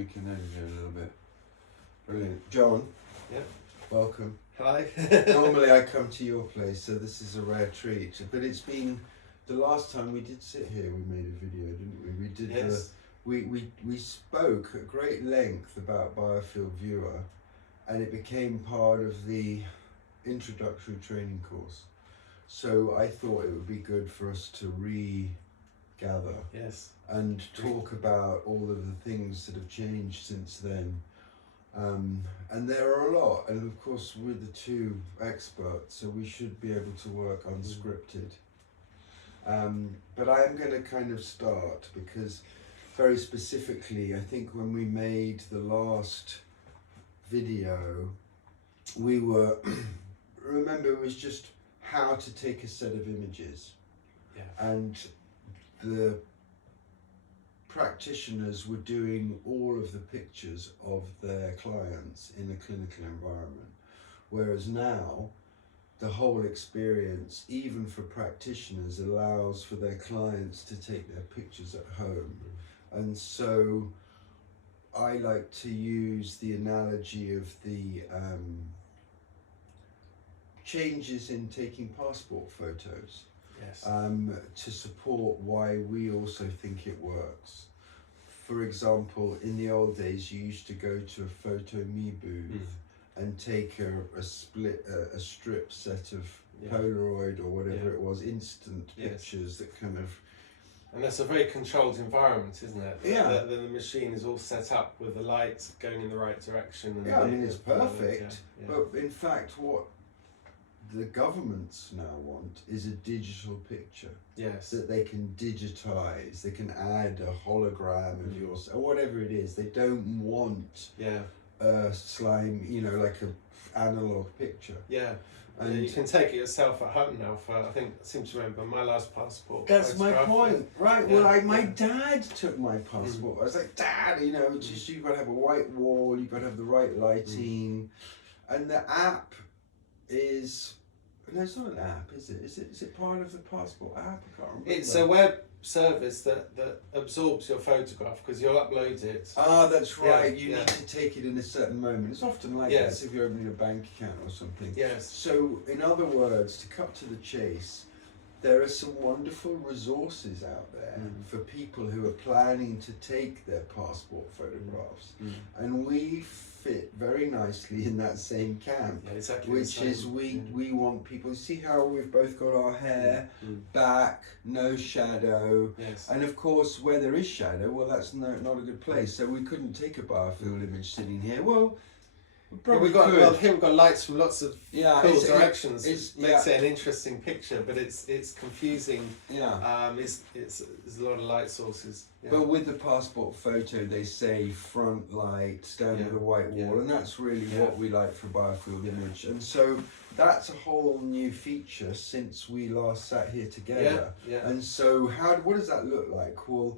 We can end here a little bit. Brilliant. John, Yep. welcome. Hi. Normally I come to your place, so this is a rare treat. But it's been, the last time we did sit here, we made a video, didn't we? We did Yes. we spoke at great length about Biofield Viewer, and it became part of the introductory training course. So I thought it would be good for us to regather Yes. and talk about all of the things that have changed since then. And there are a lot, and of course we're the two experts, so we should be able to work unscripted. But I am going to kind of start because very specifically, I think when we made the last video, we were, remember, it was just how to take a set of images. Yeah. And the practitioners were doing all of the pictures of their clients in a clinical environment, whereas now the whole experience, even for practitioners, allows for their clients to take their pictures at home. And so I like to use the analogy of the changes in taking passport photos. Yes. To support why we also think it works. For example, in the old days, you used to go to a Photo Me booth and take a strip set of Polaroid or whatever it was, instant pictures that kind of. And that's a very controlled environment, isn't it? Yeah. The machine is all set up with the lights going in the right direction. And Yeah, I mean, it's perfect. Yeah. But in fact, what the governments now want is a digital picture. Yes. That they can digitize, they can add a hologram of yours, or whatever it is. They don't want a slime, like a analog picture. Yeah. And you can take it yourself at home now for, I seem to remember my last passport. That's my point, right? Yeah. Well, my dad took my passport. I was like, Dad, it's just you've got to have a white wall, you've got to have the right lighting, and the app is. No, it's not an app, is it? Is it part of the passport app? I can't remember. It's a web service that absorbs your photograph because you'll upload it. Ah, that's right. Yeah, you need to take it in a certain moment. It's often like that if you're opening a bank account or something. Yes. So, in other words, to cut to the chase, there are some wonderful resources out there for people who are planning to take their passport photographs. And we fit very nicely in that same camp, exactly which is we want people, see how we've both got our hair back, no shadow, and of course where there is shadow, well, that's not a good place, so we couldn't take a Biofield image sitting here. Well, we've got here we've got lights from lots of cool directions. It makes it an interesting picture, but it's confusing. There's a lot of light sources. But with the passport photo, they say front light, stand with a white wall, and that's really what we like for Biofield image. And so that's a whole new feature since we last sat here together. And so what does that look like? Well,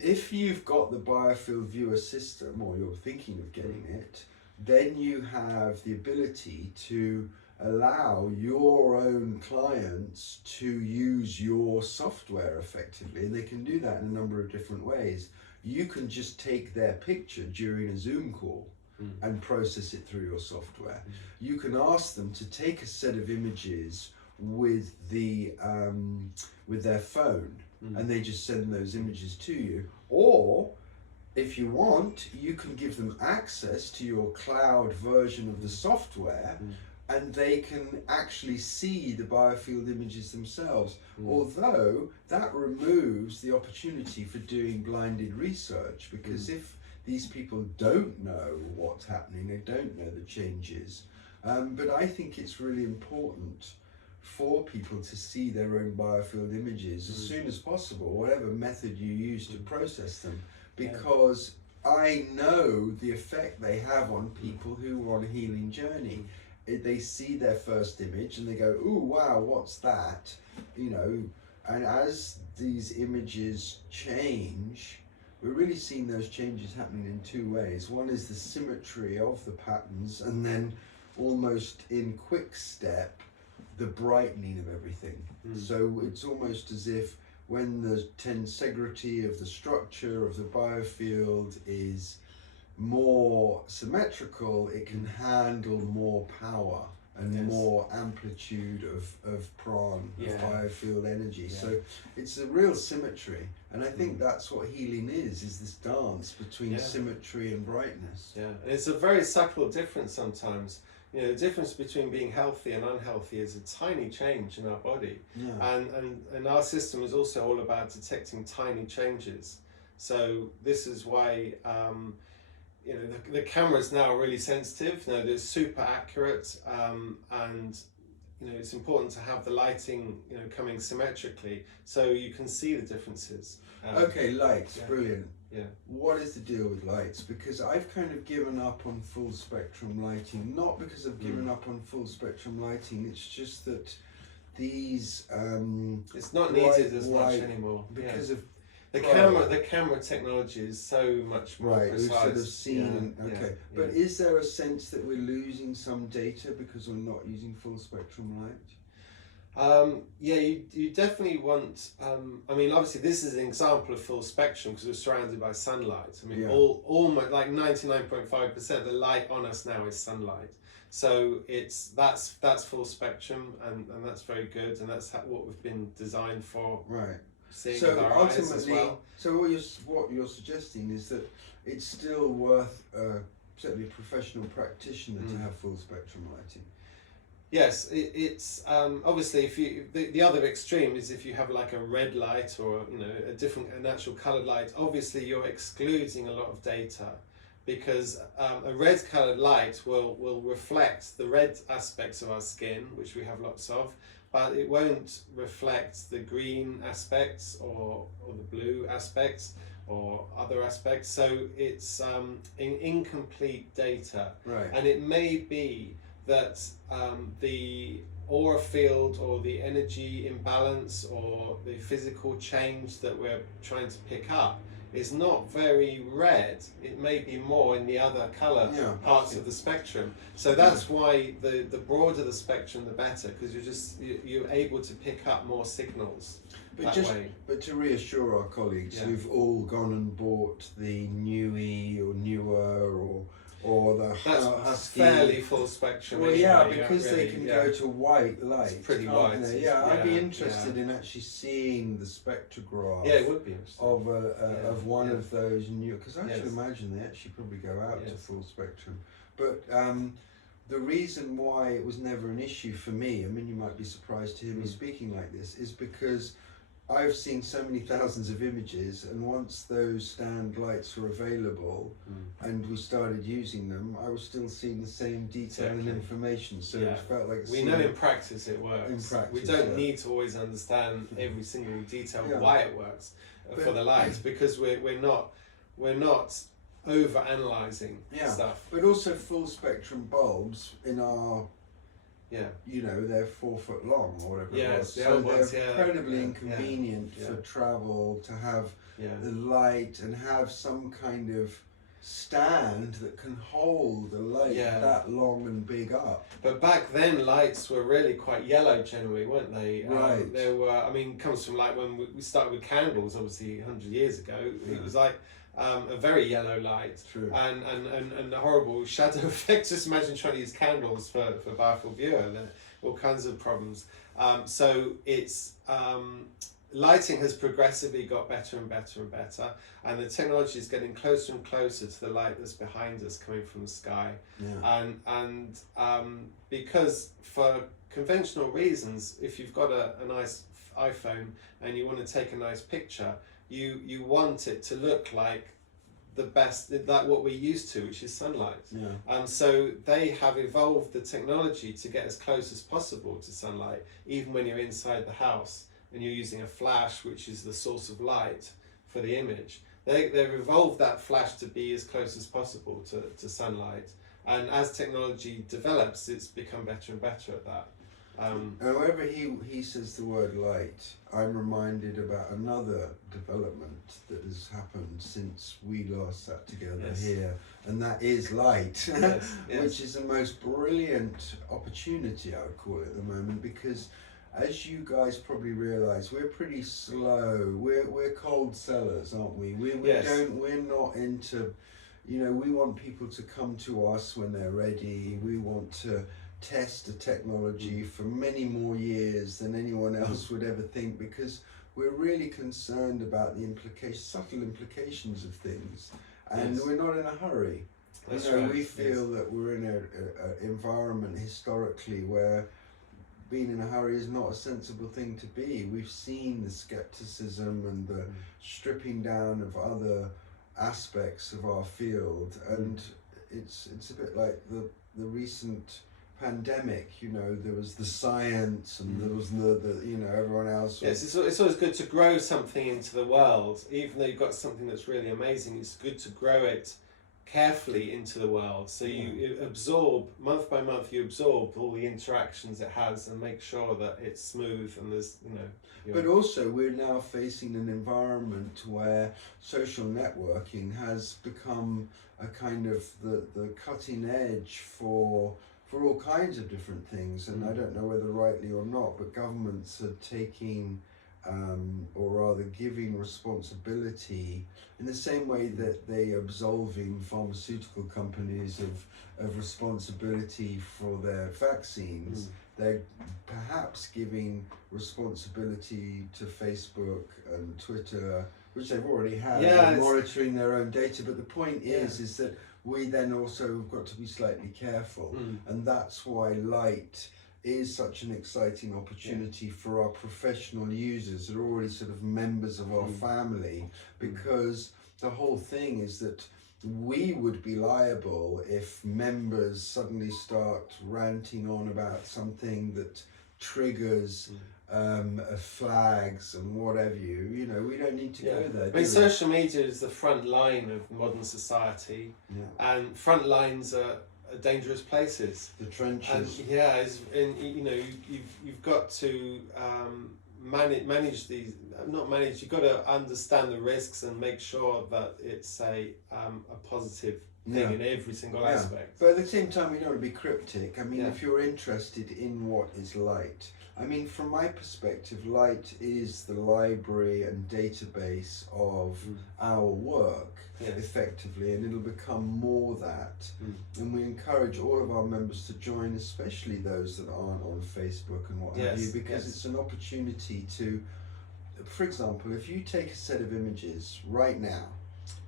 if you've got the Biofield Viewer system, or you're thinking of getting it, then you have the ability to allow your own clients to use your software effectively, and they can do that in a number of different ways. You can just take their picture during a Zoom call and process it through your software. You can ask them to take a set of images with their phone, and they just send those images to you. Or if you want, you can give them access to your cloud version of the software, and they can actually see the Biofield images themselves. Although that removes the opportunity for doing blinded research, because if these people don't know what's happening, they don't know the changes. But I think it's really important for people to see their own Biofield images as soon as possible, whatever method you use to process them. Because I know the effect they have on people who are on a healing journey. They see their first image and they go, "Ooh, wow, what's that?" And as these images change, we're really seeing those changes happening in two ways. One is the symmetry of the patterns, and then almost in quick step, the brightening of everything. So it's almost as if when the tensegrity of the structure of the biofield is more symmetrical, it can handle more power and Yes. more amplitude of prana, Yeah. of biofield energy. Yeah. So it's a real symmetry, and I think that's what healing is this dance between Yeah. symmetry and brightness. Yeah, and it's a very subtle difference sometimes. You know, the difference between being healthy and unhealthy is a tiny change in our body. Yeah. And our system is also all about detecting tiny changes. So this is why you know the cameras now are really sensitive. You know, they're super accurate, and you know it's important to have the lighting, you know, coming symmetrically so you can see the differences. Okay, lights, yeah. brilliant. Yeah. What is the deal with lights? Because I've kind of given up on full spectrum lighting, not because I've given up on full spectrum lighting, it's just that these it's not needed as much anymore because of the camera technology is so much more right, precise. we've sort of seen but yeah. is there a sense that we're losing some data because we're not using full spectrum light? Yeah, you definitely want. I mean, obviously, this is an example of full spectrum because we're surrounded by sunlight. I mean, almost like 99.5% of the light on us now is sunlight. So that's full spectrum, and that's very good, and that's what we've been designed for. Right. Seeing So with our eyes as ultimately, well. so what you're suggesting is that it's still worth certainly a professional practitioner to have full spectrum lighting. Yes, it's obviously if you the other extreme is if you have like a red light or you know a natural coloured light. Obviously, you're excluding a lot of data because a red coloured light will reflect the red aspects of our skin, which we have lots of, but it won't reflect the green aspects or the blue aspects or other aspects. So it's incomplete data, Right. and it may be that the aura field or the energy imbalance or the physical change that we're trying to pick up is not very red. It may be more in the other colour parts of the spectrum. So that's why the broader the spectrum, the better, because you're able to pick up more signals. But to reassure our colleagues who've all gone and bought the Newie or Newer or the Husky, fairly full spectrum. Well, anyway, because they can go to white light. It's pretty white. I'd be interested in actually seeing the spectrograph. Yeah, it would be interesting. Of one of those new, because I should imagine they actually probably go out to full spectrum. But the reason why it was never an issue for me, I mean, you might be surprised to hear me speaking like this, is because I've seen so many thousands of images, and once those stand lights were available and we started using them, I was still seeing the same detail and information. So it felt like we know in practice it works. In practice, we don't need to always understand every single detail of why it works for the lights, because we're not over analysing stuff. But also full spectrum bulbs in our you know, they're 4 foot long or whatever it was. So they're incredibly inconvenient for travel to have the light and have some kind of stand that can hold the light that long and big up. But back then lights were really quite yellow generally, weren't they? Right. They were, I mean, it comes from like when we started with candles, obviously 100 years ago. It was like a very yellow light. True. And a horrible shadow effect. Just imagine trying to use candles for biofield viewer, and all kinds of problems. So it's lighting has progressively got better and better and better, and the technology is getting closer and closer to the light that's behind us coming from the sky. And because for conventional reasons, if you've got a nice iPhone and you want to take a nice picture, you want it to look like the best, like what we're used to, which is sunlight. So they have evolved the technology to get as close as possible to sunlight, even when you're inside the house and you're using a flash, which is the source of light for the image. They've evolved that flash to be as close as possible to sunlight. And as technology develops, it's become better and better at that. However he says the word light, I'm reminded about another development that has happened since we last sat together here, and that is light, which is the most brilliant opportunity, I would call it, at the moment, because as you guys probably realise, we're pretty slow. We're cold sellers, aren't we? We're not into, you know, we want people to come to us when they're ready. We want to test the technology for many more years than anyone else would ever think, because we're really concerned about the subtle implications of things, and we're not in a hurry. That's you know, right. we feel that we're in an environment historically where being in a hurry is not a sensible thing to be. We've seen the skepticism and the stripping down of other aspects of our field, and it's a bit like the recent pandemic. You know, there was the science, and there was the you know, everyone else. Yes, it's always good to grow something into the world, even though you've got something that's really amazing. It's good to grow it carefully into the world, so you absorb month by month. You absorb all the interactions it has, and make sure that it's smooth and there's, you know. But also, we're now facing an environment where social networking has become a kind of the cutting edge for all kinds of different things, and I don't know whether rightly or not, but governments are taking or rather giving responsibility in the same way that they absolving pharmaceutical companies of responsibility for their vaccines. They're perhaps giving responsibility to Facebook and Twitter, which they've already had, monitoring their own data. But the point is that we then also have got to be slightly careful, and that's why Light is such an exciting opportunity for our professional users that are already sort of members of our family, because the whole thing is that we would be liable if members suddenly start ranting on about something that triggers flags and whatever you know, we don't need to go there. I mean, social media is the front line of modern society, and front lines are dangerous places. The trenches. And you know, you've got to manage these. Not manage. You've got to understand the risks and make sure that it's a positive thing in every single aspect. But at the same time, we don't want to be cryptic. I mean, if you're interested in what is Light, I mean, from my perspective, Light is the library and database of our work, effectively, and it'll become more that. And we encourage all of our members to join, especially those that aren't on Facebook and what have you, because it's an opportunity to, for example, if you take a set of images right now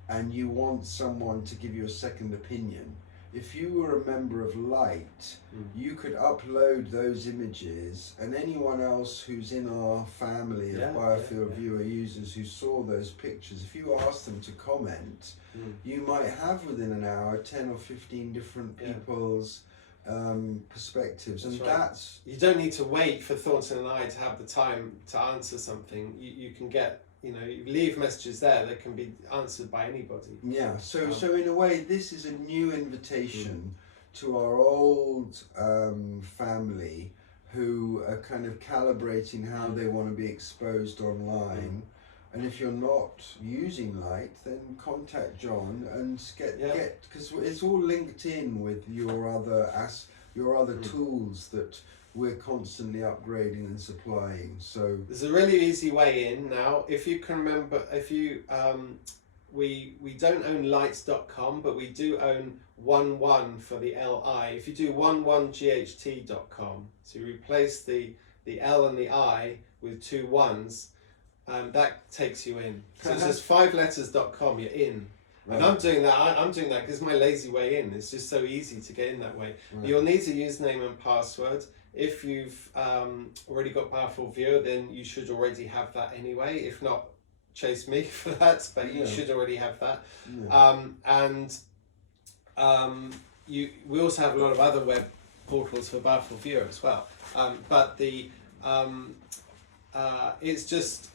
and you want someone to give you a second opinion, if you were a member of Light, you could upload those images, and anyone else who's in our family of Biofield Viewer users who saw those pictures, if you asked them to comment, you might have within an hour 10 or 15 different people's perspectives. And that's you don't need to wait for Thornton and I to have the time to answer something. You can get, you know, you leave messages there that can be answered by anybody. So in a way, this is a new invitation to our old family who are kind of calibrating how they want to be exposed online. And if you're not using Light, then contact John and get because it's all linked in with your other tools that we're constantly upgrading and supplying. So there's a really easy way in now. If you can remember, if you we don't own lights.com, but we do own 11 for the LI. If you do 11ght.com, so you replace the L and the I with 2 1s, that takes you in. So it's just 5letters.com, you're in. And I'm doing that. I'm doing that because it's my lazy way in. It's just so easy to get in that way. You'll need a username and password. If you've already got Biofield Viewer, then you should already have that anyway. If not, chase me for that, but you should already have that. We also have a lot of other web portals for Biofield Viewer as well. But the it's just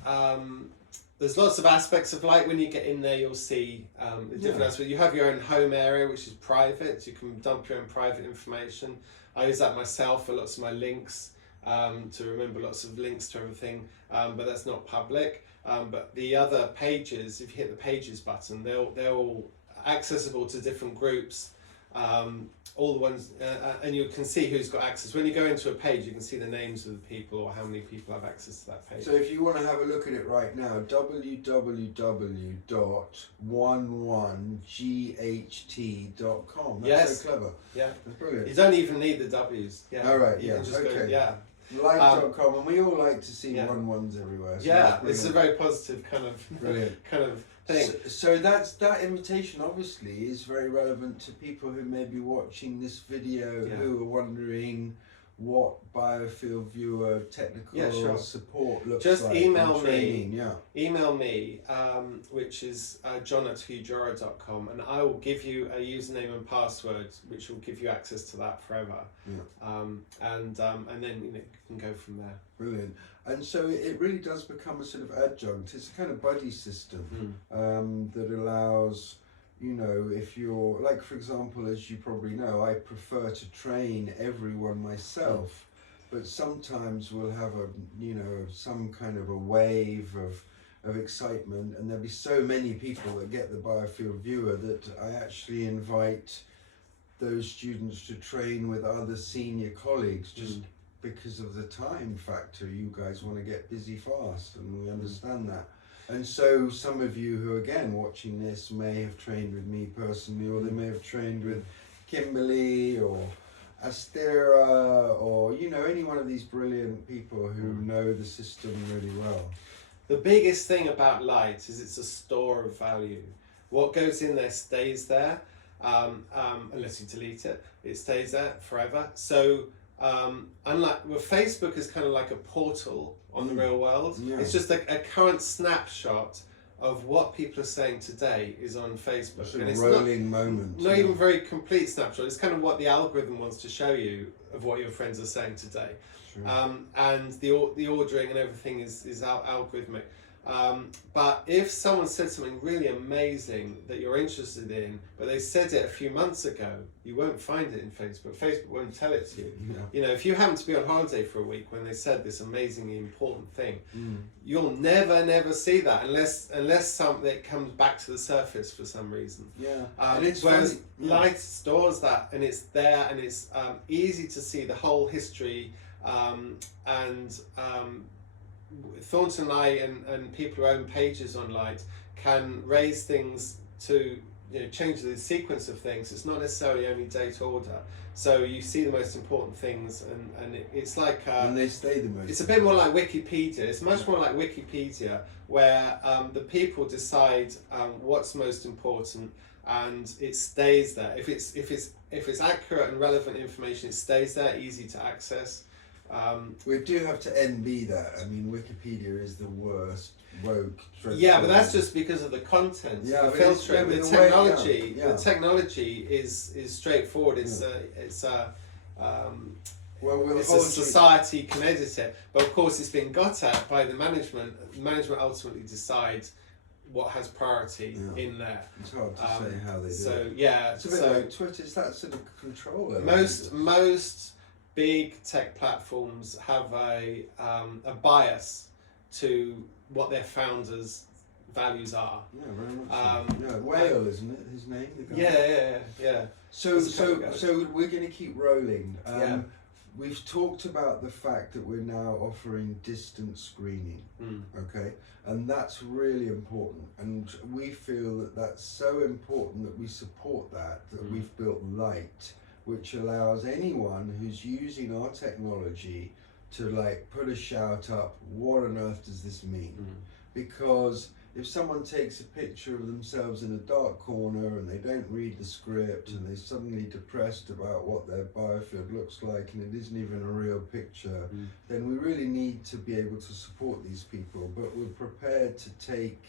there's lots of aspects of Light. When you get in there, you'll see the different aspects. You have your own home area, which is private. You can dump your own private information. I use that myself for lots of my links, to remember lots of links to everything, but that's not public. But the other pages, if you hit the pages button, they're all accessible to different groups, all the ones, and you can see who's got access. When you go into a page, you can see the names of the people or how many people have access to that page. So if you want to have a look at it right now, www.11ght.com. That's Yes. so clever. Yeah. That's brilliant. You don't even need the W's. Yeah. All right, You yeah, can just okay. go, yeah. Live.com, and we all like to see Yeah. 1-1s everywhere. So Yeah, that's it's a brilliant. very positive kind of Brilliant. kind of thing. So that invitation obviously is very relevant to people who may be watching this video Yeah. who are wondering what Biofield Viewer technical Yeah, sure. support looks Just like. email and me. training, yeah. Email me, which is john@fujora.com, and I will give you a username and password, which will give you access to that forever. Yeah. And then you can go from there. Brilliant. And so it really does become a sort of adjunct. It's a kind of buddy system that allows, if you're, like, for example, as you probably know, I prefer to train everyone myself, but sometimes we'll have some kind of a wave of excitement, and there'll be so many people that get the Biofield Viewer that I actually invite those students to train with other senior colleagues, just because of the time factor. You guys want to get busy fast, and we understand that. And so some of you who, again, watching this may have trained with me personally, or they may have trained with Kimberly or Astera, or any one of these brilliant people who know the system really well. The biggest thing about light is it's a store of value. What goes in there stays there, unless you delete it. It stays there forever. So Facebook is kind of like a portal on the real world. Yeah. It's just a current snapshot of what people are saying today is on Facebook. Sort And of it's rolling moment. not even very complete snapshot. It's kind of what the algorithm wants to show you of what your friends are saying today. Sure. And the ordering and everything is algorithmic. But if someone said something really amazing that you're interested in, but they said it a few months ago, you won't find it in Facebook. Facebook won't tell it to you. Yeah. If you happen to be on holiday for a week when they said this amazingly important thing, you'll never see that unless something comes back to the surface for some reason. Yeah. And it's whereas funny. Yeah. Light stores that, and it's there, and it's easy to see the whole history, Thornton Light and people who own pages on Light can raise things to change the sequence of things. It's not necessarily only date order. So you see the most important things, and it's like and they stay the most. it's a bit more like Wikipedia. It's much more like Wikipedia, where the people decide what's most important, and it stays there. If it's accurate and relevant information, it stays there, easy to access. We do have to NB that. I mean, Wikipedia is the worst rogue. Yeah, but that's just because of the content, Yeah, the but it's filtering, the the way- technology. yeah. The technology is straightforward. It's Well, we'll it's a hold you- society can edit it, but of course it's been got at by the management. Management ultimately decides what has priority in there. It's hard to say how they do So it. yeah, It's a bit so like Twitter. It's that sort of control. element. most big tech platforms have a bias to what their founders' values are. Yeah, very much. So. Yeah, Whale, isn't it? His name. The guy? Yeah. So That's a couple so we're going to keep rolling. Yeah. We've talked about the fact that we're now offering distance screening. Okay, and that's really important, and we feel that that's so important that we support that we've built Light, which allows anyone who's using our technology to put a shout up, what on earth does this mean? Because if someone takes a picture of themselves in a dark corner and they don't read the script and they're suddenly depressed about what their biofield looks like and it isn't even a real picture, then we really need to be able to support these people, but we're prepared to take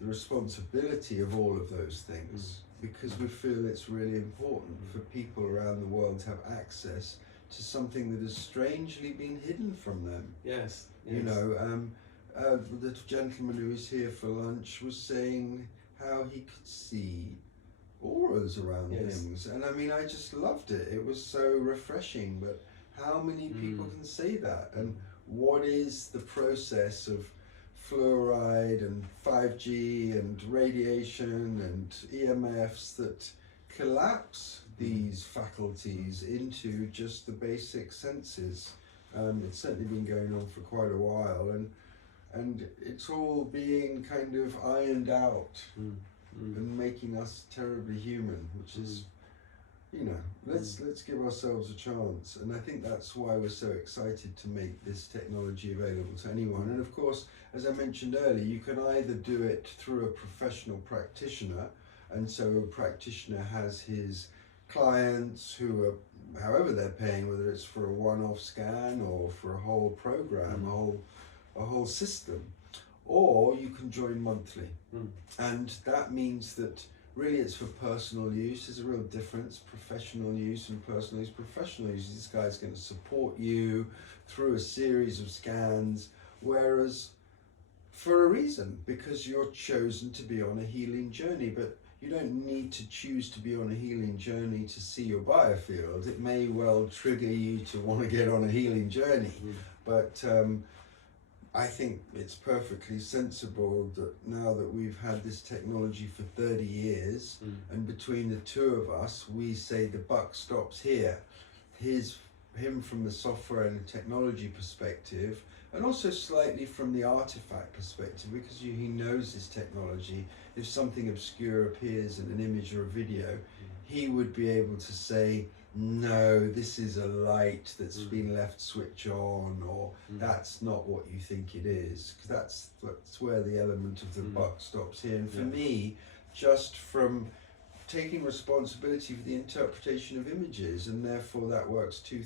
the responsibility of all of those things because we feel it's really important for people around the world to have access to something that has strangely been hidden from them. Yes. The gentleman who was here for lunch was saying how he could see auras around things, and I mean, I just loved it. It was so refreshing. But how many people can say that? And what is the process of fluoride and 5G and radiation and EMFs that collapse these faculties into just the basic senses. It's certainly been going on for quite a while, and it's all being kind of ironed out and making us terribly human, which is, you know, let's give ourselves a chance. And I think that's why we're so excited to make this technology available to anyone. And of course, as I mentioned earlier, you can either do it through a professional practitioner, and so a practitioner has his clients who are, however they're paying, whether it's for a one-off scan or for a whole program, a whole system, or you can join monthly. And that means that really it's for personal use. There's a real difference, professional use and personal use. Professional use, this guy's going to support you through a series of scans, whereas for a reason, because you're chosen to be on a healing journey. But you don't need to choose to be on a healing journey to see your biofield. It may well trigger you to want to get on a healing journey, but I think it's perfectly sensible that now that we've had this technology for 30 years, and between the two of us, we say the buck stops here. Him from the software and the technology perspective, and also slightly from the artifact perspective, because he knows this technology. If something obscure appears in an image or a video, he would be able to say, no, this is a light that's been left switch on, or that's not what you think it is, because that's where the element of the buck stops here. And for me, just from taking responsibility for the interpretation of images, and therefore that works two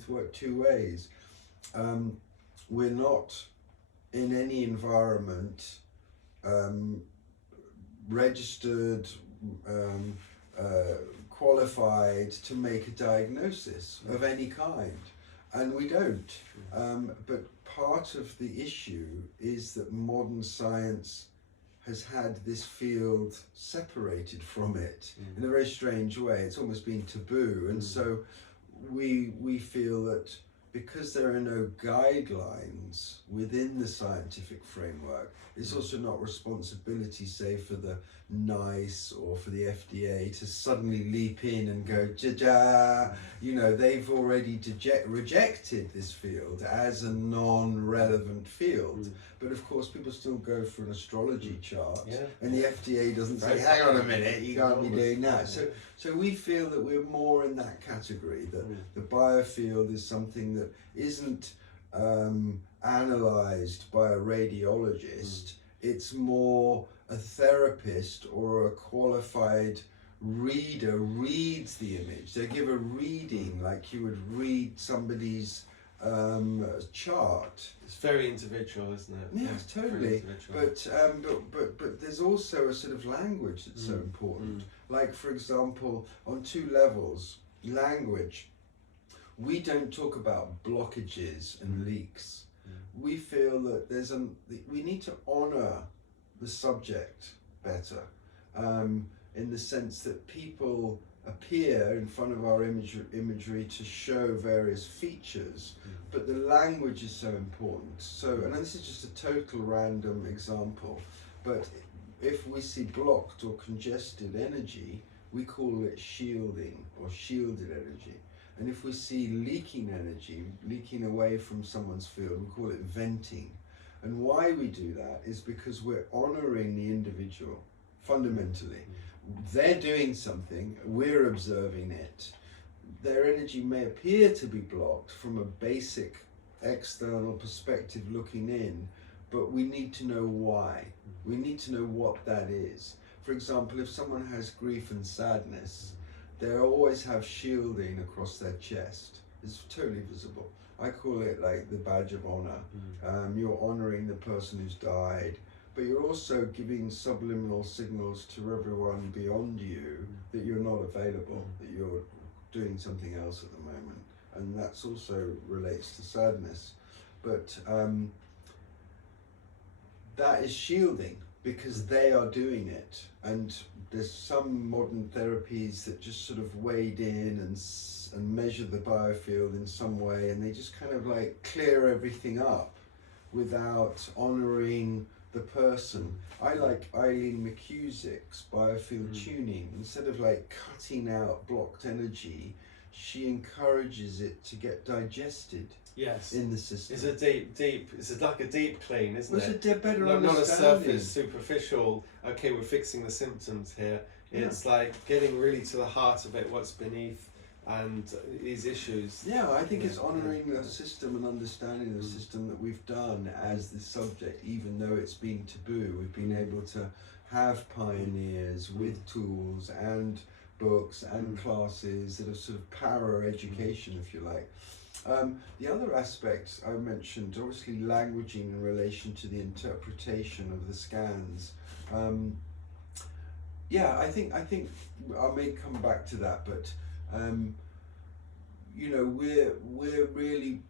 ways. We're not in any environment registered, qualified to make a diagnosis of any kind, and we don't. But part of the issue is that modern science has had this field separated from it in a very strange way. It's almost been taboo, and so we feel that because there are no guidelines within the scientific framework, it's also not responsibility, say, for the NICE or for the FDA to suddenly leap in and go, ja-ja. You know, they've already rejected this field as a non-relevant field. But of course, people still go for an astrology chart, and the FDA doesn't say, hang on a minute, you can't be doing that. So we feel that we're more in that category, that the biofield is something that isn't analysed by a radiologist. It's more a therapist or a qualified reader reads the image. They give a reading like you would read somebody's chart. It's very individual, isn't it? Yes, totally. But there's also a sort of language that's so important. Like, for example, on two levels, language. We don't talk about blockages and leaks. We feel that we need to honour the subject better, in the sense that people appear in front of our imagery to show various features, but the language is so important. So, and this is just a total random example, but if we see blocked or congested energy, we call it shielding or shielded energy. And if we see leaking energy, leaking away from someone's field, we call it venting. And why we do that is because we're honouring the individual, fundamentally. They're doing something, we're observing it. Their energy may appear to be blocked from a basic external perspective looking in, but we need to know why. We need to know what that is. For example, if someone has grief and sadness, they always have shielding across their chest. It's totally visible. I call it like the badge of honor. You're honoring the person who's died, but you're also giving subliminal signals to everyone beyond you that you're not available, that you're doing something else at the moment. And that's also relates to sadness. But that is shielding because they are doing it. And there's some modern therapies that just sort of wade in and measure the biofield in some way, and they just kind of like clear everything up without honouring the person. I like Eileen McCusick's biofield tuning. Instead of like cutting out blocked energy, she encourages it to get digested Yes. in the system. It's a deep. It's like a deep clean, isn't Well, it? it's a better Not a understanding. surface, superficial. Okay, we're fixing the symptoms here. It's like getting really to the heart of it, what's beneath, and these issues. Yeah, I think Yeah. it's honouring the system and understanding the system that we've done as the subject, even though it's been taboo. We've been able to have pioneers with tools and books and classes that are sort of para education, if you like. The other aspect I mentioned, obviously languaging in relation to the interpretation of the scans. Yeah, I think I may come back to that, but you know, we're really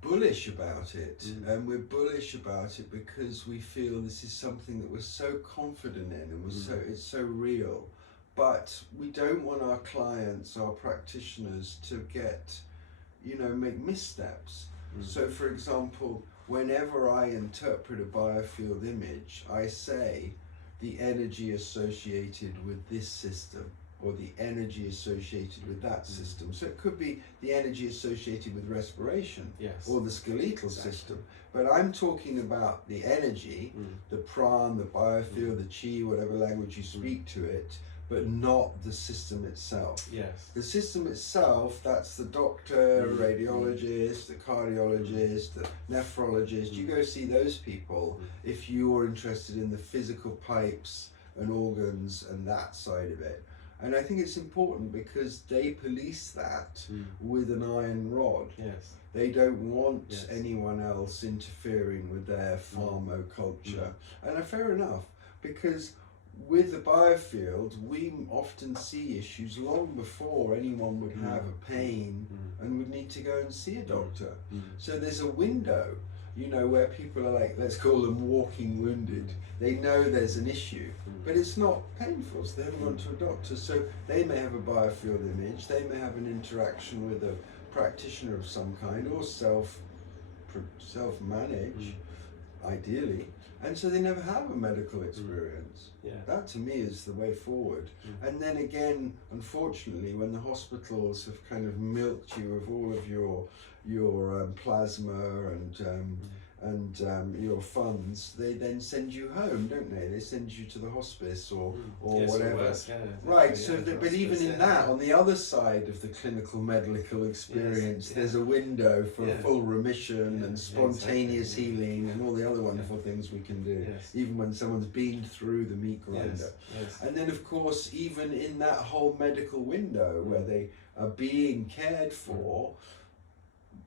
bullish about it, and we're bullish about it because we feel this is something that we're so confident in, and it's so real. But we don't want our clients, our practitioners, to get, you know, make missteps. So, for example, whenever I interpret a biofield image, I say the energy associated with this system, or the energy associated with that system. So it could be the energy associated with respiration, Yes. or the skeletal Exactly. system. But I'm talking about the energy, the pran, the biofield, the chi, whatever language you speak to it, but not the system itself. Yes. The system itself, that's the doctor, radiologist, the cardiologist, the nephrologist. You go see those people if you're interested in the physical pipes and organs and that side of it. And I think it's important because they police that with an iron rod. Yes. They don't want Yes. anyone else interfering with their pharmaculture. And fair enough, because with the biofield, we often see issues long before anyone would have a pain and would need to go and see a doctor. So there's a window, you know, where people are like, let's call them walking wounded. They know there's an issue, but it's not painful, so they haven't gone to a doctor. So they may have a biofield image, they may have an interaction with a practitioner of some kind, or self-manage, ideally. And so they never have a medical experience. Yeah. That to me is the way forward. And then again, unfortunately, when the hospitals have kind of milked you of all of your plasma and your funds, they then send you home, don't they? They send you to the hospice or Yes, or whatever. worse, yeah, Right, exactly, so yeah, but even hospice, in that, on the other side of the clinical medical experience, yeah. there's a window for Yeah. full remission Yeah, and spontaneous exactly, yeah. healing and all the other wonderful things we can do, Yes. even when someone's been through the meat grinder. Yes. Yes. And then, of course, even in that whole medical window where they are being cared for,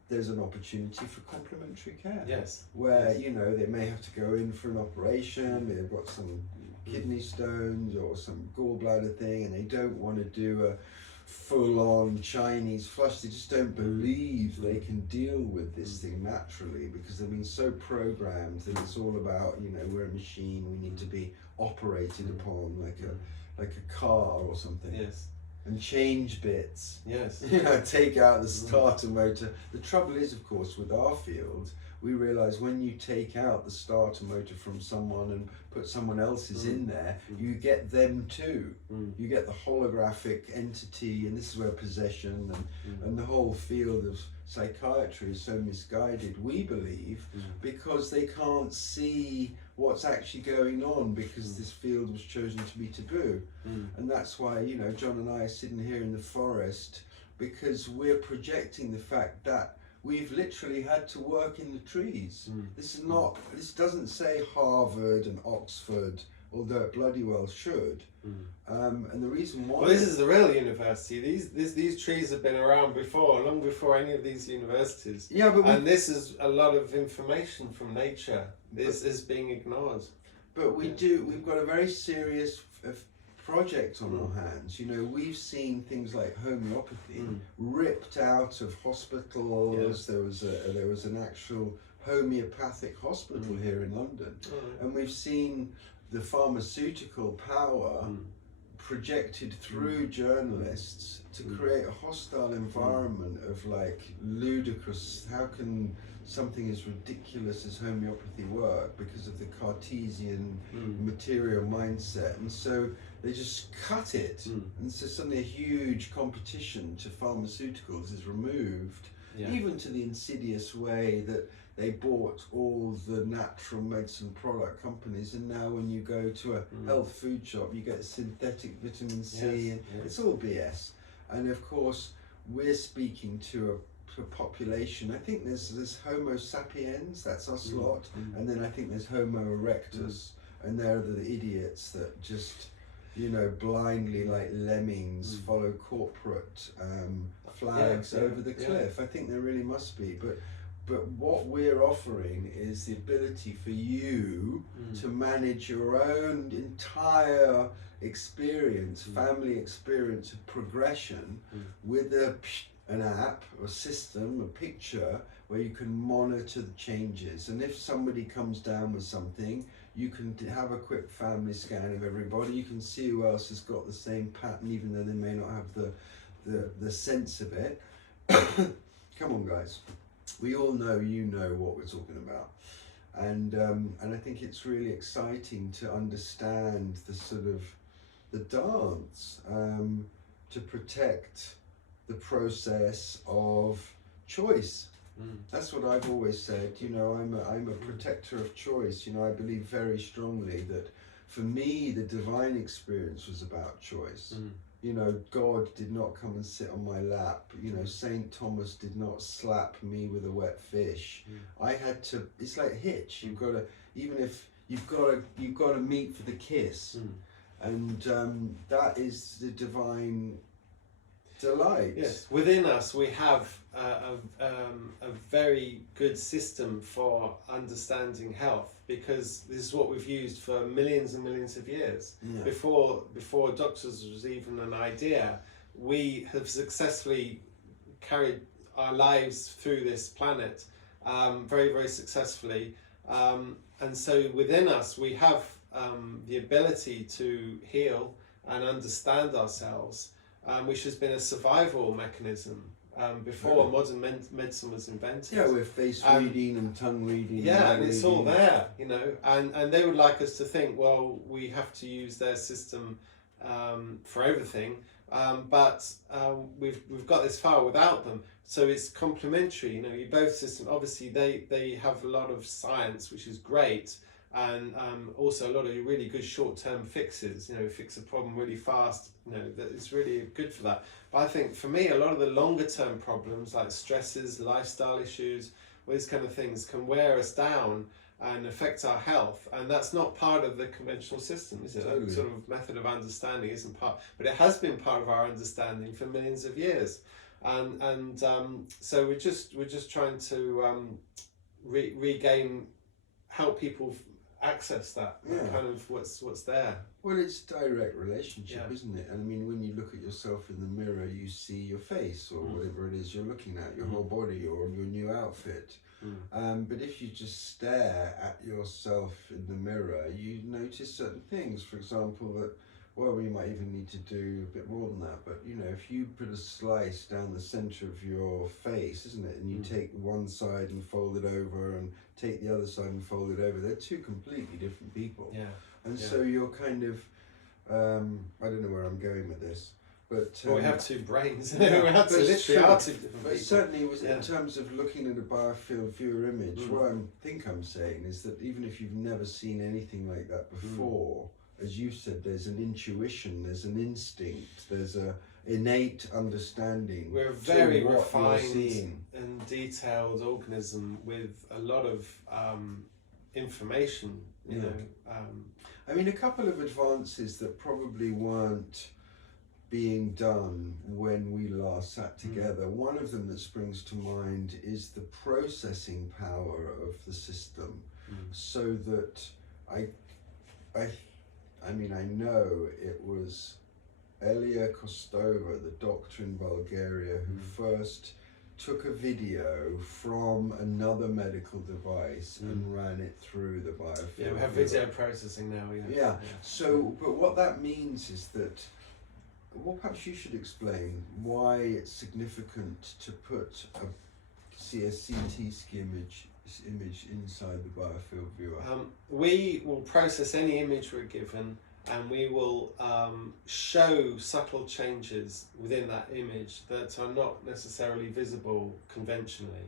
there's an opportunity for complementary care. Yes. Where, Yes. you know, they may have to go in for an operation, they've got some kidney stones or some gallbladder thing, and they don't want to do a full-on Chinese flush. They just don't believe they can deal with this thing naturally because they've been so programmed that it's all about, you know, we're a machine, we need to be operated upon like a car or something. Yes. And change bits. Yes. You know, take out the starter motor. The trouble is, of course, with our field, we realise when you take out the starter motor from someone and put someone else's in there, you get them too. You get the holographic entity, and this is where possession and the whole field of psychiatry is so misguided, we believe, because they can't see what's actually going on because this field was chosen to be taboo. And that's why, you know, John and I are sitting here in the forest because we're projecting the fact that we've literally had to work in the trees. This is not, this doesn't say Harvard and Oxford, although it bloody well should. And the reason why... Well, this is the real university. These trees have been around before, long before any of these universities. Yeah, but and this is a lot of information from nature. This is being ignored. But we've got a very serious project on our hands. You know, we've seen things like homeopathy ripped out of hospitals. There was an actual homeopathic hospital here in London, and we've seen the pharmaceutical power projected through journalists to create a hostile environment of like ludicrous, how can something as ridiculous as homeopathy work, because of the Cartesian material mindset. And so they just cut it, and so suddenly a huge competition to pharmaceuticals is removed, even to the insidious way that they bought all the natural medicine product companies, and now when you go to a health food shop you get synthetic vitamin C, and it's all BS. And of course we're speaking to a population. I think there's Homo sapiens, that's us lot, and then I think there's Homo erectus, and they're the idiots that just, you know, blindly like lemmings follow corporate flags over the cliff. I think there really must be, but what we're offering is the ability for you to manage your own entire experience, family experience of progression, with an app or system, a picture where you can monitor the changes. And if somebody comes down with something, you can have a quick family scan of everybody. You can see who else has got the same pattern, even though they may not have the sense of it. Come on, guys. We all know you know what we're talking about. And I think it's really exciting to understand the sort of the dance to protect the process of choice. That's what I've always said. You know, I'm a protector of choice. You know, I believe very strongly that for me the divine experience was about choice. You know, God did not come and sit on my lap. You know, Saint Thomas did not slap me with a wet fish. I had to. It's like Hitch. You've got to, even if you've got to meet for the kiss, and that is the divine delight. Yes, within us we have a very good system for understanding health, because this is what we've used for millions and millions of years. Before doctors was even an idea, we have successfully carried our lives through this planet very, very successfully. And so within us we have the ability to heal and understand ourselves, which has been a survival mechanism before modern medicine was invented. Yeah, with face reading and tongue reading. Yeah, and it's all there, you know. And they would like us to think, well, we have to use their system for everything, but we've got this far without them. So it's complementary, you know. You both system, obviously they have a lot of science, which is great, and also a lot of really good short-term fixes. You know, fix a problem really fast. You know, that it's really good for that. But I think for me, a lot of the longer-term problems like stresses, lifestyle issues, all these kind of things can wear us down and affect our health, and that's not part of the conventional system, is it? That sort of method of understanding isn't part, but it has been part of our understanding for millions of years, and so we're just trying to regain, help people access that kind of what's there. Well, it's direct relationship, isn't it? And I mean, when you look at yourself in the mirror, you see your face or whatever it is you're looking at, your whole body or your new outfit. But if you just stare at yourself in the mirror, you notice certain things. For example, that, well, we might even need to do a bit more than that, but you know, if you put a slice down the center of your face, isn't it, and you take one side and fold it over and take the other side and fold it over, they're two completely different people. And so you're kind of I don't know where I'm going with this, but well, we have two brains. We have to literally are two different but people. certainly was in terms of looking at a biofield viewer image, what I think I'm saying is that even if you've never seen anything like that before, as you said, there's an intuition, there's an instinct, there's a innate understanding. We're a very refined and detailed organism with a lot of information, you know. I mean, a couple of advances that probably weren't being done when we last sat together. One of them that springs to mind is the processing power of the system, so that I mean, I know it was Elia Kostova, the doctor in Bulgaria, who first took a video from another medical device and ran it through the biofield. Yeah, we have video processing now. Yeah. So, but what that means is that, well, perhaps you should explain why it's significant to put a CT image inside the biofield viewer. We will process any image we're given, and we will show subtle changes within that image that are not necessarily visible conventionally.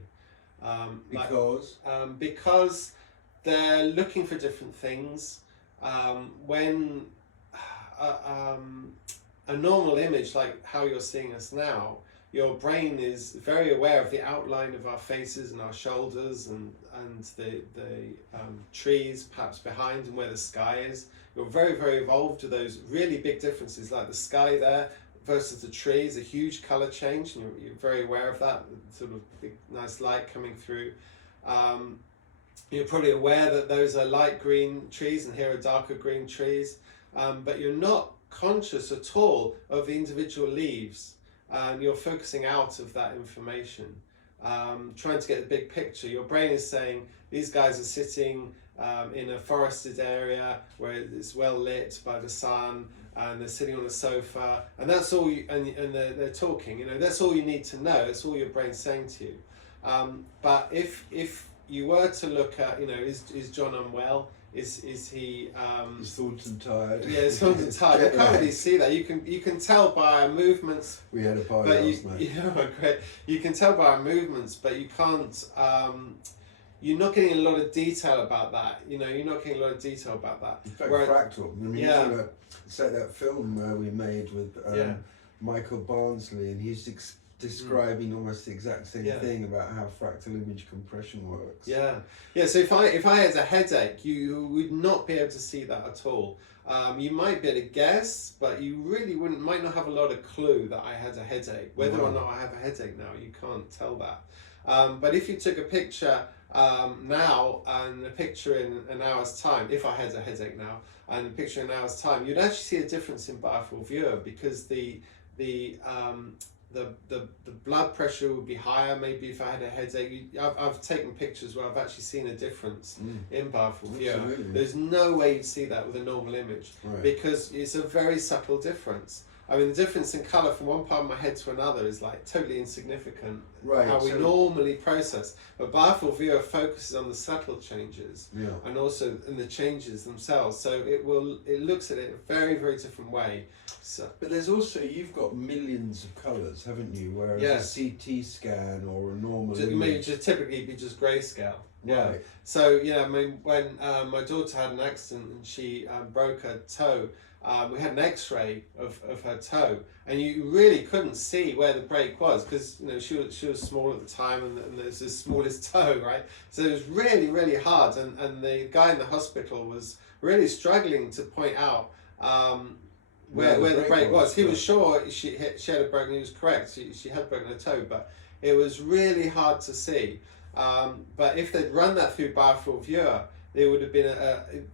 Because they're looking for different things. When a normal image, like how you're seeing us now, your brain is very aware of the outline of our faces and our shoulders and the trees perhaps behind and where the sky is. You're very, very evolved to those really big differences, like the sky there versus the trees, a huge colour change, and you're very aware of that, sort of big, nice light coming through. You're probably aware that those are light green trees and here are darker green trees, but you're not conscious at all of the individual leaves. You're focusing out of that information, trying to get the big picture. Your brain is saying, these guys are sitting in a forested area where it's well lit by the sun, and they're sitting on a sofa, and that's all you, and they're talking, that's all you need to know. That's all your brain's saying to you. But if you were to look at, is John unwell? Is he? His thoughts and tired. Yeah, his thoughts and tired. You can't really see that. You can tell by our movements. We had a party last night. Yeah, great. You can tell by our movements, but you can't. You're not getting a lot of detail about that. You're not getting a lot of detail about that. In fact, fractal. I mean, yeah. It's like that film we made with Michael Barnsley, and he's describing almost the exact same thing about how fractal image compression works. Yeah. So if I had a headache, you would not be able to see that at all. You might be able to guess, but you really might not have a lot of clue that I had a headache. Whether or not I have a headache now, you can't tell that. But if you took a picture now and a picture in an hour's time, if I had a headache now and a picture in an hour's time, you'd actually see a difference in biofield viewer, because the blood pressure would be higher. Maybe if I had a headache, I've taken pictures where I've actually seen a difference in biofield viewer. There's no way you'd see that with a normal image, because it's a very subtle difference. I mean, the difference in colour from one part of my head to another is like totally insignificant. How we normally process, but biofield viewer focuses on the subtle changes and also in the changes themselves. So it looks at it a very, very different way. So, but there's also, you've got millions of colours, haven't you? Whereas a CT scan or a normal image just typically be just grayscale. Right. So I mean, when my daughter had an accident and she broke her toe, we had an X-ray of her toe, and you really couldn't see where the break was, because she was small at the time, and there's the smallest toe, right? So it was really, really hard, and the guy in the hospital was really struggling to point out where the break was. He was sure she had a broken. He was correct. She had broken her toe, but it was really hard to see. But if they'd run that through biofield viewer, there would have been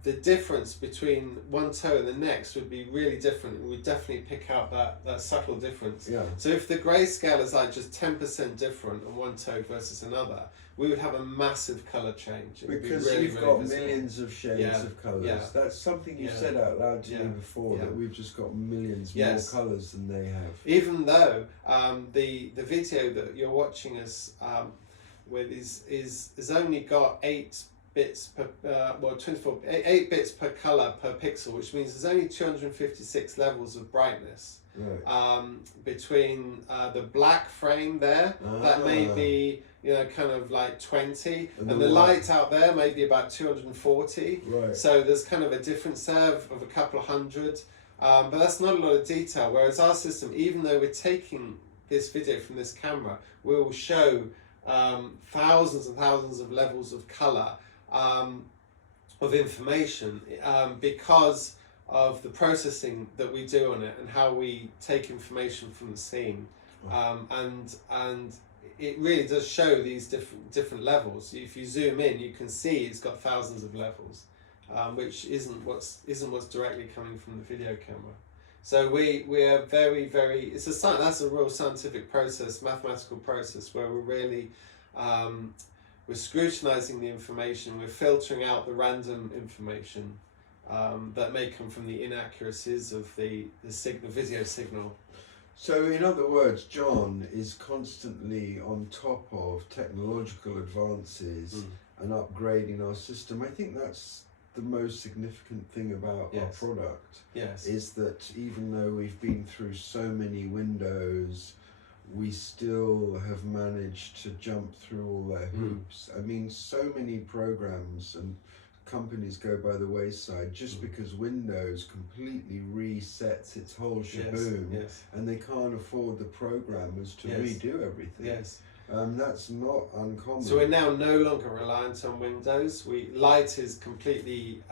the difference between one toe and the next would be really different. We would definitely pick out that subtle difference. So if the grayscale is like just 10% different on one toe versus another, we would have a massive colour change. Because you've got millions of shades of colours. That's something you've said out loud to me before, that we've just got millions more colours than they have. Even though the video that you're watching us with is only got 8 bits per 8 bits per color per pixel, which means there's only 256 levels of brightness between the black frame there, that may be kind of like 20, and the light out there may be about 240. So there's kind of a difference there of a couple of hundred, but that's not a lot of detail. Whereas our system, even though we're taking this video from this camera, we will show thousands and thousands of levels of color of information, because of the processing that we do on it and how we take information from the scene, and it really does show these different levels. If you zoom in, you can see it's got thousands of levels, which isn't what's directly coming from the video camera. So we are very, very, that's a real scientific process, mathematical process, where we're really, we're scrutinizing the information, we're filtering out the random information that may come from the inaccuracies of the video signal. So in other words, John is constantly on top of technological advances and upgrading our system. I think that's the most significant thing about our product. Yes. Is that even though we've been through so many windows, we still have managed to jump through all their hoops. I mean, so many programs and companies go by the wayside just because Windows completely resets its whole shaboom, and they can't afford the programmers to redo everything. Yes. That's not uncommon. So we're now no longer reliant on Windows. Light is completely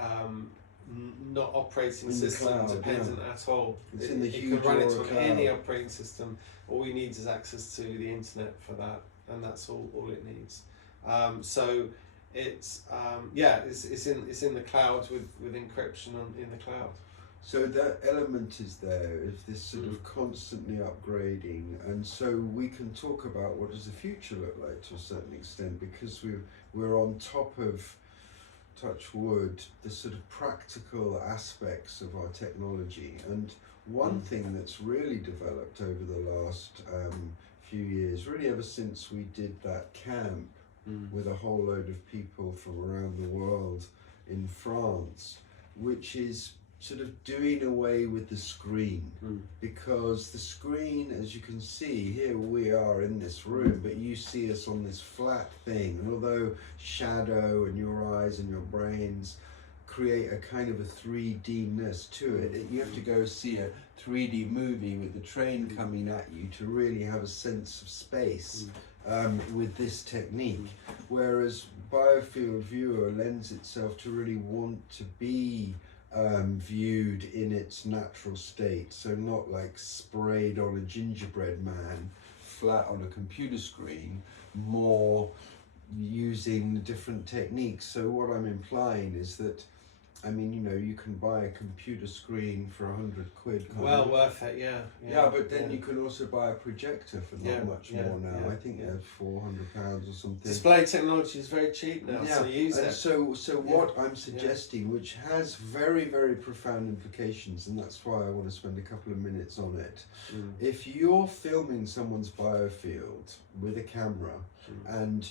not operating in system cloud, dependent at all. It's in the you huge can run it Aura on cloud. any operating system. All we need is access to the internet for that, and that's all it needs. So it's it's in the cloud with encryption in the cloud. So that element is there, is this sort of constantly upgrading, and so we can talk about what does the future look like to a certain extent, because we're on top of, touch wood, the sort of practical aspects of our technology. And one thing that's really developed over the last few years, really ever since we did that camp with a whole load of people from around the world in France, which is sort of doing away with the screen, because the screen, as you can see, here we are in this room, but you see us on this flat thing, and although shadow and your eyes and your brains create a kind of a 3D-ness to it, you have to go see a 3D movie with the train coming at you to really have a sense of space with this technique, whereas Biofield Viewer lends itself to really want to be viewed in its natural state, so not like sprayed on a gingerbread man flat on a computer screen, more using different techniques. So what I'm implying is that, I mean, you know, you can buy a computer screen for £100. Well worth it, yeah. Yeah, but then you can also buy a projector for not much more now. Yeah, I think they're £400 or something. Display technology is very cheap now, so use it. So what I'm suggesting, which has very, very profound implications, and that's why I want to spend a couple of minutes on it. If you're filming someone's biofield with a camera and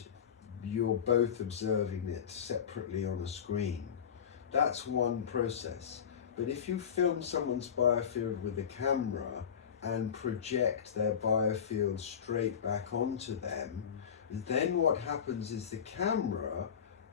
you're both observing it separately on a screen, that's one process. But if you film someone's biofield with a camera and project their biofield straight back onto them, then what happens is the camera,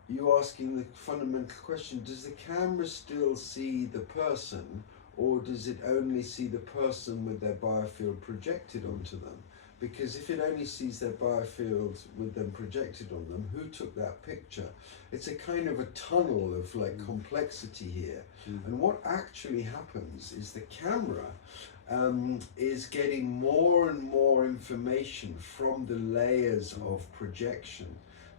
you're asking the fundamental question, does the camera still see the person, or does it only see the person with their biofield projected onto them? Because if it only sees their biofield with them projected on them, who took that picture? It's a kind of a tunnel of like complexity here. And what actually happens is the camera is getting more and more information from the layers of projection.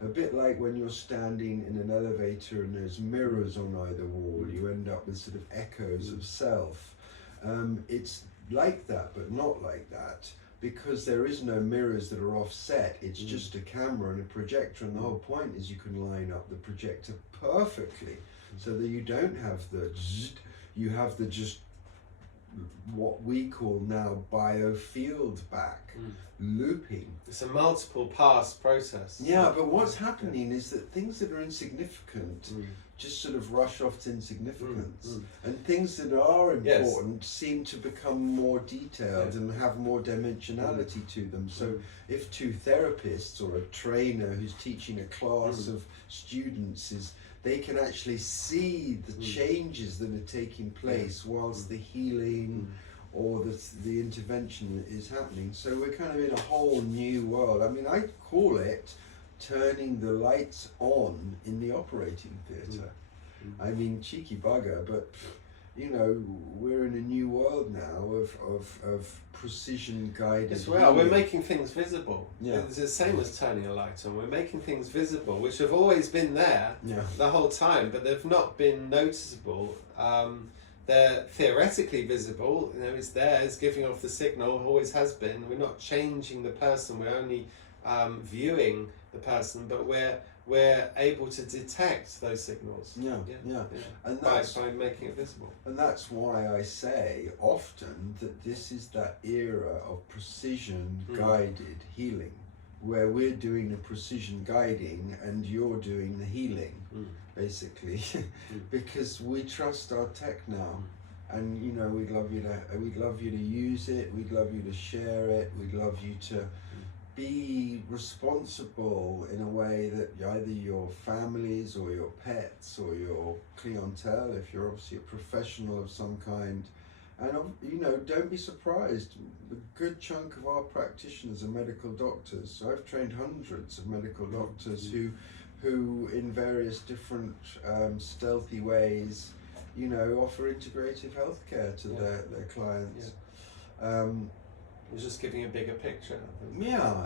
A bit like when you're standing in an elevator and there's mirrors on either wall, you end up with sort of echoes of self. It's like that, but not like that, because there is no mirrors that are offset. It's just a camera and a projector, and the whole point is you can line up the projector perfectly so that you don't have the you have the just what we call now biofield back looping. It's a multiple pass process. Yeah, but what's happening is that things that are insignificant just sort of rush off to insignificance, and things that are important seem to become more detailed and have more dimensionality to them. So if two therapists or a trainer who's teaching a class of students they can actually see the changes that are taking place whilst the healing or the intervention is happening. So we're kind of in a whole new world. I mean, I call it turning the lights on in the operating theatre. I mean, cheeky bugger, but you know, we're in a new world now of precision guided. As well, we're making things visible. Yeah. It's the same as turning a light on. We're making things visible, which have always been there the whole time, but they've not been noticeable. they're theoretically visible. It's there, it's giving off the signal, always has been. We're not changing the person, we're only viewing the person, but we're able to detect those signals. Yeah. And by that's making it visible. And that's why I say often that this is that era of precision guided healing, where we're doing the precision guiding and you're doing the healing, basically, because we trust our tech now, and we'd love you to use it, we'd love you to share it, we'd love you to be responsible in a way that either your families or your pets or your clientele, if you're obviously a professional of some kind, and don't be surprised, a good chunk of our practitioners are medical doctors. So I've trained hundreds of medical doctors who in various different stealthy ways offer integrative healthcare to their clients. It's just giving a bigger picture.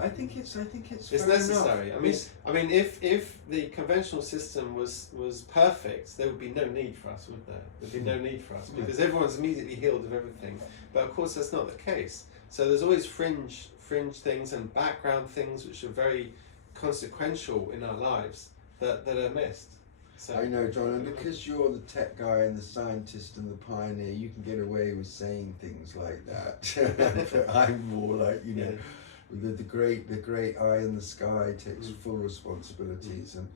I think it's it's necessary. Enough. I mean, if the conventional system was perfect, there would be no need for us, would there? There'd be no need for us because everyone's immediately healed of everything. But of course, that's not the case. So there's always fringe things and background things which are very consequential in our lives that are missed. So, I know, John, and because you're the tech guy and the scientist and the pioneer, you can get away with saying things like that. But I'm more like, the great eye in the sky takes full responsibilities, and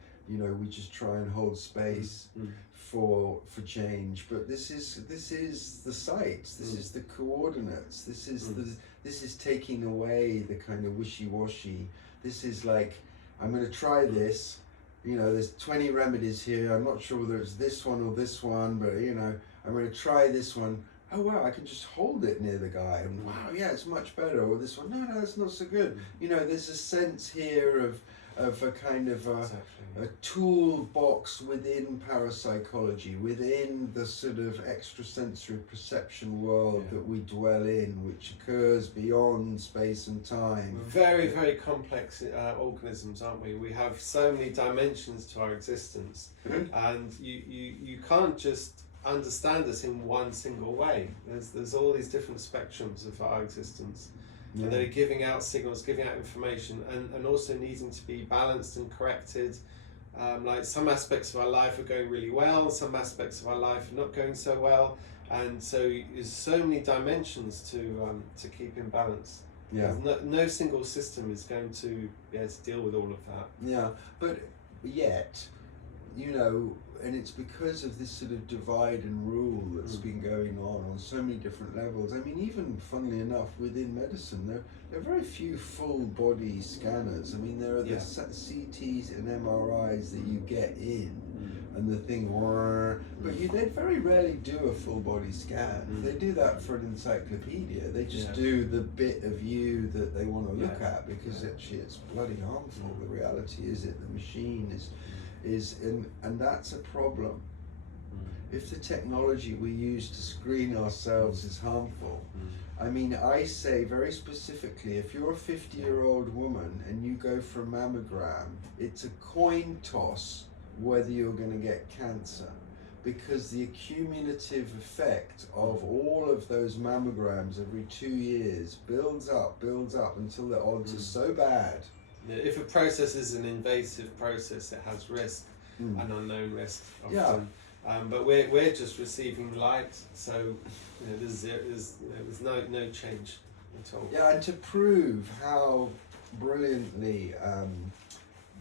we just try and hold space for change. But this is the sites, this is the coordinates, this is taking away the kind of wishy-washy. This is like, I'm going to try this. There's 20 remedies here. I'm not sure whether it's this one or this one, but I'm going to try this one. Oh wow, I can just hold it near the guy, and wow, yeah, it's much better. Or this one, no, it's not so good. There's a sense here of a kind of a toolbox within parapsychology, within the sort of extrasensory perception world that we dwell in, which occurs beyond space and time. We're very, very complex organisms, aren't we? We have so many dimensions to our existence, and you can't just understand us in one single way. There's all these different spectrums of our existence. And they're giving out signals, giving out information, and also needing to be balanced and corrected. Like some aspects of our life are going really well, some aspects of our life are not going so well, and so there's so many dimensions to keep in balance. No single system is going to be able to deal with all of that. But yet, and it's because of this sort of divide and rule that's been going on so many different levels. I mean, even funnily enough, within medicine, there are very few full body scanners. I mean, there are the CTs and MRIs that you get in, and the thing, but they very rarely do a full body scan. They do that for an encyclopedia. They just do the bit of you that they want to look at, because actually it's bloody harmful. The reality is the machine is and that's a problem. If the technology we use to screen ourselves is harmful, I mean, I say very specifically, if you're a 50-year-old woman and you go for a mammogram, it's a coin toss whether you're going to get cancer, because the accumulative effect of all of those mammograms every 2 years builds up until the odds are so bad. If a process is an invasive process, it has risk, an unknown risk often. But we're just receiving light, so there's no change at all. Yeah, and to prove how brilliantly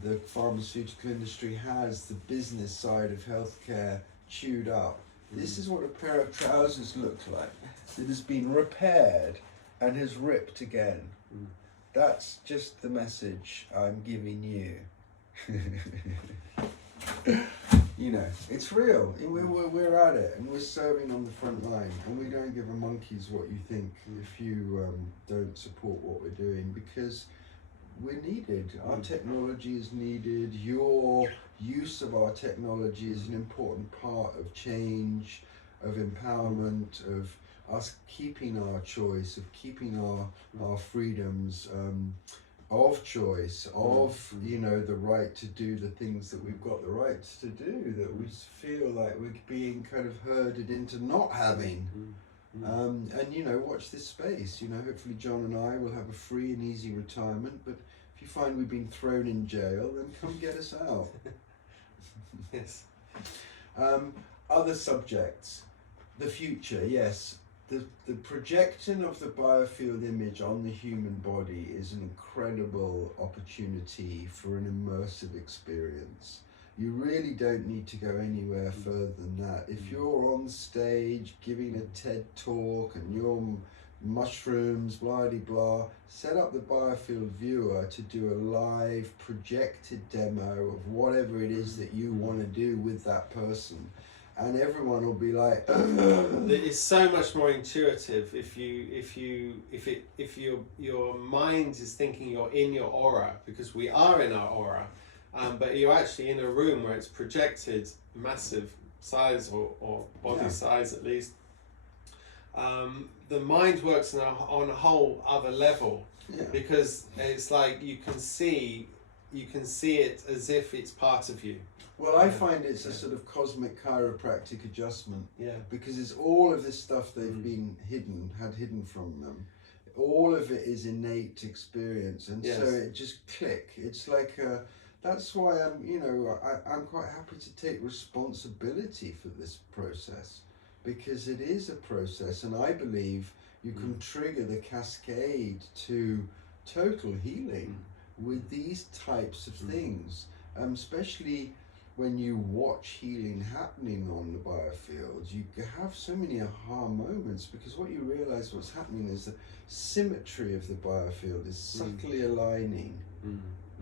the pharmaceutical industry has the business side of healthcare chewed up, this is what a pair of trousers looks like. It has been repaired and has ripped again. That's just the message I'm giving you. It's real. We're at it, and we're serving on the front line, and we don't give a monkey's what you think if you don't support what we're doing, because we're needed. Our technology is needed. Your use of our technology is an important part of change, of empowerment, of us keeping our choice, of keeping our freedoms, of choice, of you know, the right to do the things that we've got the rights to do, that we feel like we're being kind of herded into not having. And you know, watch this space. You know, hopefully John and I will have a free and easy retirement. But if you find we've been thrown in jail, then come get us out. Yes. Other subjects, the future. Yes, the projecting of the biofield image on the human body is an incredible opportunity for an immersive experience. You really don't need to go anywhere further than that. If you're on stage giving a TED talk and you're mushrooms, blah de blah, set up the biofield viewer to do a live projected demo of whatever it is that you want to do with that person. And everyone will be like, it's so much more intuitive if your mind is thinking you're in your aura, because we are in our aura, but you're actually in a room where it's projected massive size or body size at least. The mind works on a whole other level, because it's like you can see it as if it's part of you. Well, I find it's a sort of cosmic chiropractic adjustment. Yeah. Because it's all of this stuff they've been had hidden from them. All of it is innate experience, and so it just click. It's like that's why I'm quite happy to take responsibility for this process, because it is a process, and I believe you can trigger the cascade to total healing with these types of things, especially when you watch healing happening on the biofields. You have so many aha moments, because what you realize what's happening is the symmetry of the biofield is subtly aligning.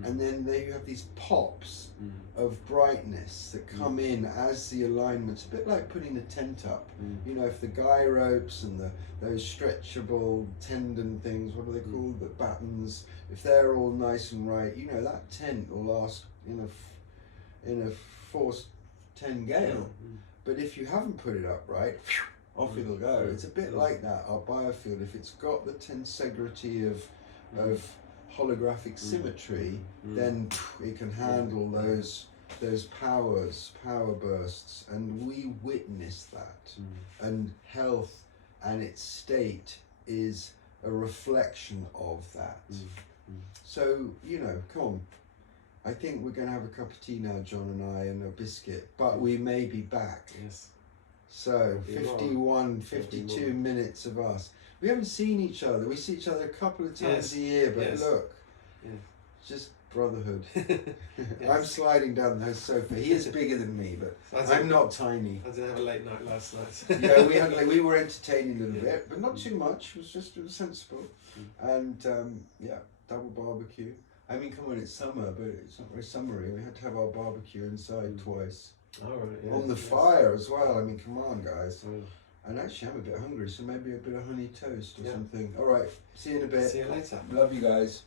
And then there you have these pops of brightness that come in as the alignment's a bit like putting a tent up. You know, if the guy ropes and those stretchable tendon things, what are they called? The battens, if they're all nice and right, you know, that tent will last in a force 10 gale. But if you haven't put it up right, off it'll go. It's a bit like that, our biofield. If it's got the tensegrity of holographic symmetry, then it can handle those power bursts, and we witness that. And health and its state is a reflection of that. So, you know, come on. I think we're going to have a cup of tea now, John and I, and a biscuit, but we may be back. Yes. So 52 minutes of us. We haven't seen each other. We see each other a couple of times a year, but look, just brotherhood. I'm sliding down the sofa. He is bigger than me, but I'm not tiny. I didn't have a late night last night. Yeah, we were entertaining a little bit, but not too much. It was sensible. And double barbecue. I mean, come on, it's summer, but it's not very summery. We had to have our barbecue inside twice. All right. On the fire as well. I mean, come on, guys. And actually, I'm a bit hungry, so maybe a bit of honey toast or something. All right, see you in a bit. See you later. Love you guys.